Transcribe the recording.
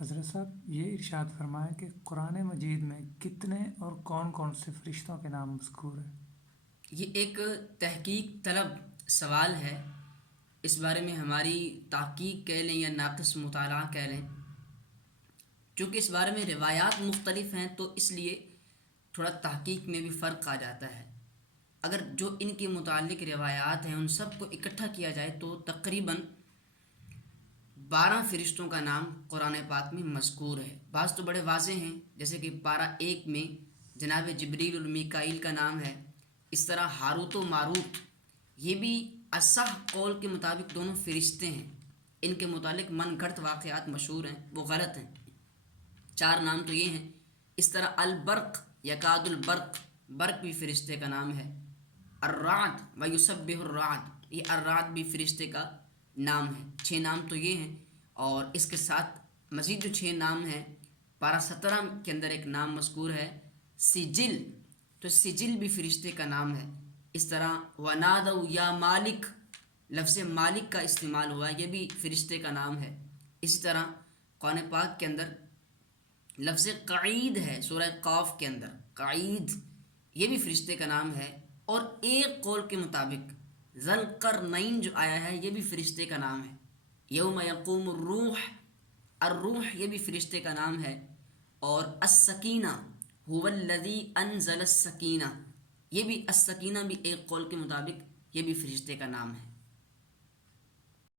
حضرت صاحب یہ ارشاد فرمائیں کہ قرآن مجید میں کتنے اور کون کون سے فرشتوں کے نام مذکور ہیں؟ یہ ایک تحقیق طلب سوال ہے. اس بارے میں ہماری تحقیق کہہ لیں یا ناقص مطالعہ کہہ لیں. چونکہ اس بارے میں روایات مختلف ہیں تو اس لیے تھوڑا تحقیق میں بھی فرق آ جاتا ہے. اگر جو ان کے متعلق روایات ہیں ان سب کو اکٹھا کیا جائے تو تقریباً 12 فرشتوں کا نام قرآن پاک میں مذکور ہے. بعض تو بڑے واضح ہیں، جیسے کہ پارہ 1 میں جناب جبریل اور میکائیل کا نام ہے. اس طرح ہاروت و ماروت یہ بھی اصح قول کے مطابق دونوں فرشتے ہیں. ان کے متعلق من گھڑت واقعات مشہور ہیں، وہ غلط ہیں. 4 نام تو یہ ہیں. اس طرح البرق یکاد البرق، برق بھی فرشتے کا نام ہے. الرعد و یسبح الرعد، یہ الرعد بھی فرشتے کا نام ہے. 6 نام تو یہ ہیں. اور اس کے ساتھ مزید جو 6 نام ہیں، پارہ 17 کے اندر ایک نام مذکور ہے سجل، تو سجل بھی فرشتے کا نام ہے. اس طرح ونادوا یا مالک، لفظ مالک کا استعمال ہوا، یہ بھی فرشتے کا نام ہے. اسی طرح قرآن پاک کے اندر لفظ قعید ہے، سورہ قاف کے اندر قعید، یہ بھی فرشتے کا نام ہے. اور ایک قول کے مطابق ذوالقرنین جو آیا ہے یہ بھی فرشتے کا نام ہے. یوم یقوم الروح، الروح یہ بھی فرشتے کا نام ہے. اور السکینہ هو الذی انزل السکینہ، یہ بھی السکینہ بھی ایک قول کے مطابق یہ بھی فرشتے کا نام ہے.